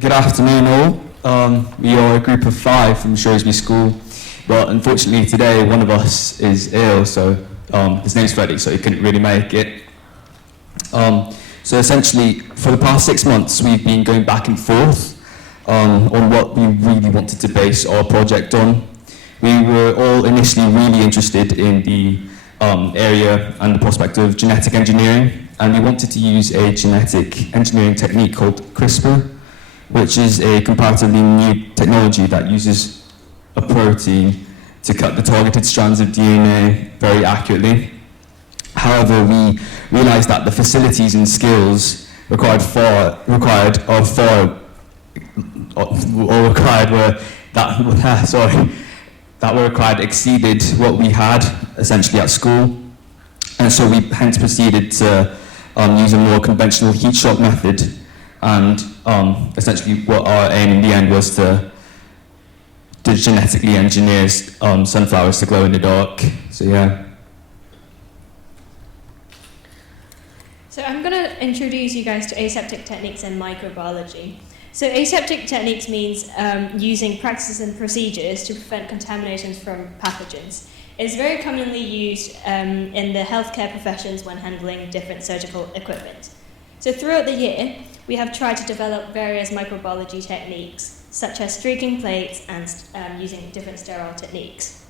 Good afternoon all. We are a group of 5 from Shrewsbury School, but unfortunately today one of us is ill, so his name's Freddie, so he couldn't really make it. So essentially, for the past 6 months we've been going back and forth on what we really wanted to base our project on. We were all initially really interested in the area and the prospect of genetic engineering, and we wanted to use a genetic engineering technique called CRISPR, which is a comparatively new technology that uses a protein to cut the targeted strands of DNA very accurately. However, we realized that the facilities and skills required exceeded what we had essentially at school, and so we hence proceeded to use a more conventional heat shock method. And essentially what our aim in the end was to genetically engineer sunflowers to glow in the dark. So yeah. So I'm going to introduce you guys to aseptic techniques in microbiology. So aseptic techniques means using practices and procedures to prevent contaminations from pathogens. It's very commonly used in the healthcare professions when handling different surgical equipment. So throughout the year, we have tried to develop various microbiology techniques, such as streaking plates and using different sterile techniques.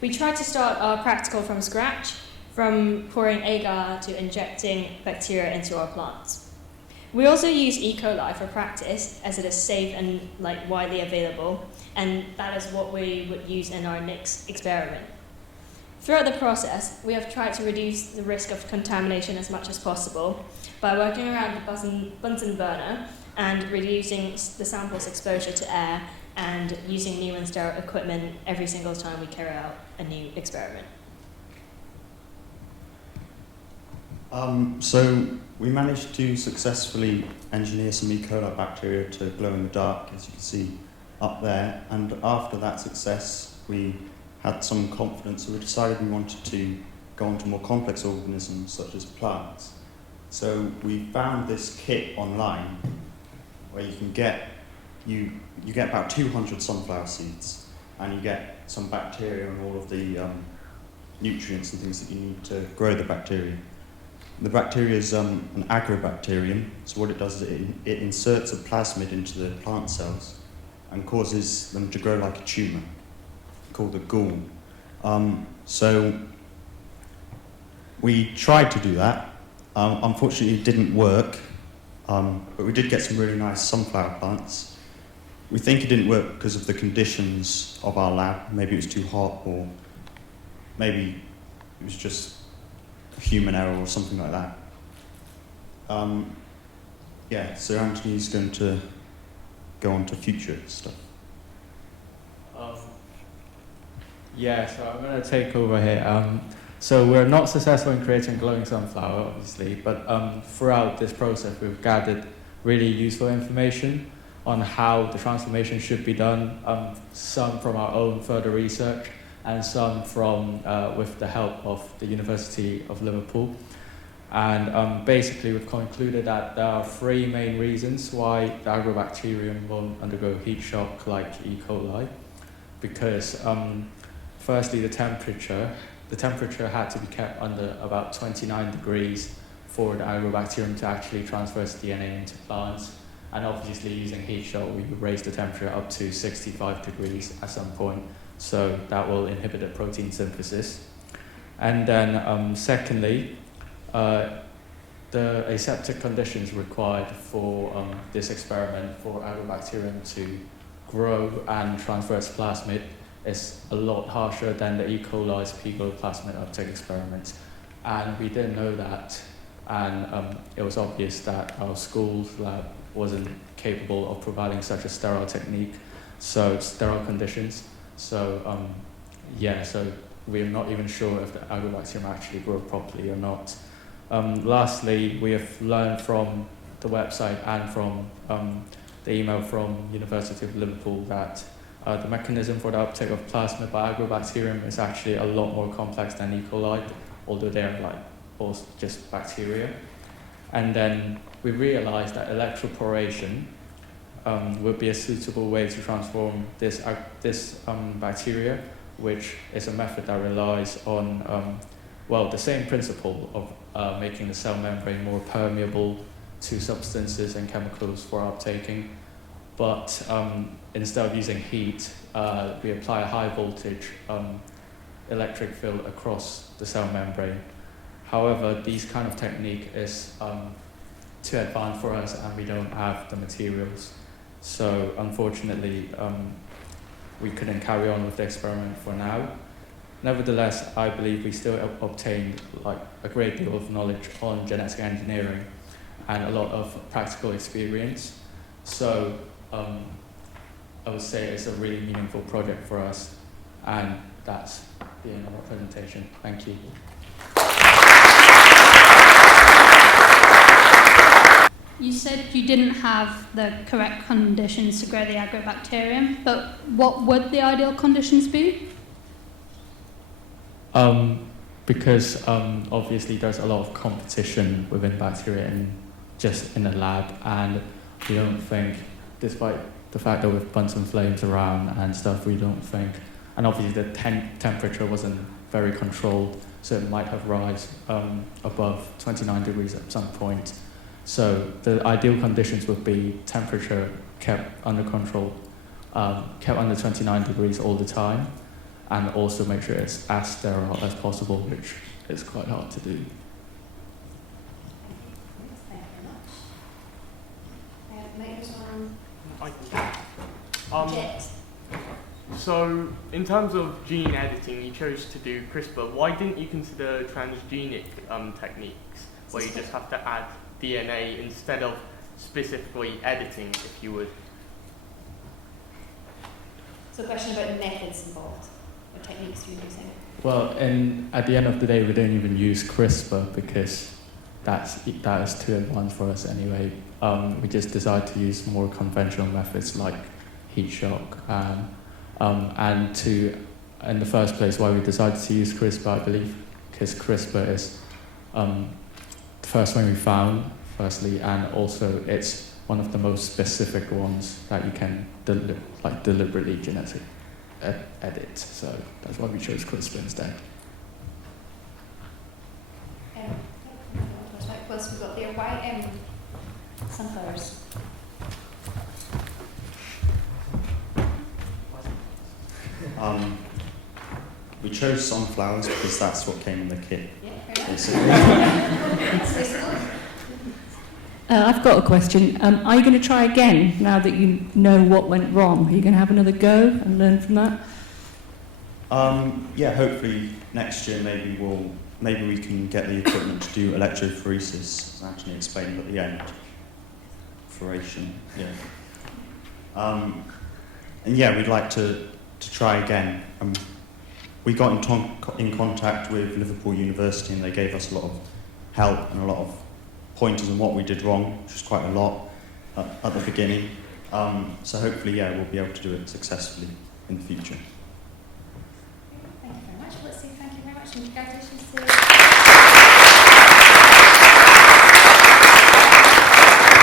We tried to start our practical from scratch, from pouring agar to injecting bacteria into our plants. We also use E. coli for practice, as it is safe and widely available, and that is what we would use in our next experiment. Throughout the process, we have tried to reduce the risk of contamination as much as possible by working around the Bunsen burner and reducing the sample's exposure to air and using new and sterile equipment every single time we carry out a new experiment. So we managed to successfully engineer some E. coli bacteria to glow in the dark, as you can see up there, and after that success we had some confidence, so we decided we wanted to go on to more complex organisms such as plants. So we found this kit online where you can get about 200 sunflower seeds, and you get some bacteria and all of the nutrients and things that you need to grow the bacteria. The bacteria is an Agrobacterium, so what it does is it inserts a plasmid into the plant cells and causes them to grow like a tumour, called the gall. So we tried to do that. Unfortunately, it didn't work, but we did get some really nice sunflower plants. We think it didn't work because of the conditions of our lab. Maybe it was too hot, or maybe it was just human error or something like that. So Anthony's going to go on to future stuff. So I'm going to take over here. So we're not successful in creating glowing sunflower, obviously, but throughout this process we've gathered really useful information on how the transformation should be done, some from our own further research and some from with the help of the University of Liverpool. And basically we've concluded that there are 3 main reasons why the Agrobacterium won't undergo heat shock like E. coli, because firstly the temperature had to be kept under about 29 degrees for the Agrobacterium to actually transfer its DNA into plants. And obviously using heat shock, we would raise the temperature up to 65 degrees at some point. So that will inhibit the protein synthesis. And then secondly, the aseptic conditions required for this experiment for Agrobacterium to grow and transfer its plasmid is a lot harsher than the E. coli's pigo plasmid uptake experiments. And we didn't know that, and it was obvious that our school's lab wasn't capable of providing such a sterile technique, so sterile conditions. So so we're not even sure if the Agrobacterium actually grow properly or not. Lastly, we have learned from the website and from the email from University of Liverpool that the mechanism for the uptake of plasmid by Agrobacterium is actually a lot more complex than E. coli, although they're all just bacteria. And then we realized that electroporation would be a suitable way to transform this bacteria, which is a method that relies on the same principle of making the cell membrane more permeable to substances and chemicals for uptaking. But instead of using heat, we apply a high voltage electric field across the cell membrane. However, this kind of technique is too advanced for us, and we don't have the materials. So unfortunately, we couldn't carry on with the experiment for now. Nevertheless, I believe we still obtained a great deal of knowledge on genetic engineering and a lot of practical experience. So I would say it's a really meaningful project for us, and that's the end of our presentation. Thank you. You said you didn't have the correct conditions to grow the Agrobacterium, but what would the ideal conditions be? Because obviously there's a lot of competition within bacteria just in the lab, and we don't think, despite the fact that we've Bunsen flames around and stuff, we don't think, and obviously the temperature wasn't very controlled, so it might have risen above 29 degrees at some point. So the ideal conditions would be temperature kept under control, kept under 29 degrees all the time, and also make sure it's as sterile as possible, which is quite hard to do. So, in terms of gene editing, you chose to do CRISPR. Why didn't you consider transgenic techniques, where you just have to add DNA instead of specifically editing, if you would? So, a question about the methods involved, what techniques you're using? Well, at the end of the day, we don't even use CRISPR because that is too advanced for us anyway. We just decided to use more conventional methods like heat shock. And in the first place, why we decided to use CRISPR, I believe, because CRISPR is the first one we found, firstly, and also it's one of the most specific ones that you can deliberately genetic edit. So that's why we chose CRISPR instead. What else we've got there? Why sunflowers? We chose sunflowers because that's what came in the kit. Yeah, I've got a question. Are you going to try again now that you know what went wrong? Are you going to have another go and learn from that? Yeah, hopefully next year maybe we can get the equipment to do electrophoresis, as Anthony explained at the end. Phoration, yeah. And yeah, we'd like to try again. We got in contact with Liverpool University, and they gave us a lot of help and a lot of pointers on what we did wrong, which was quite a lot at the beginning. So hopefully, yeah, we'll be able to do it successfully in the future. Thank you very much. Let's say thank you very much and congratulations to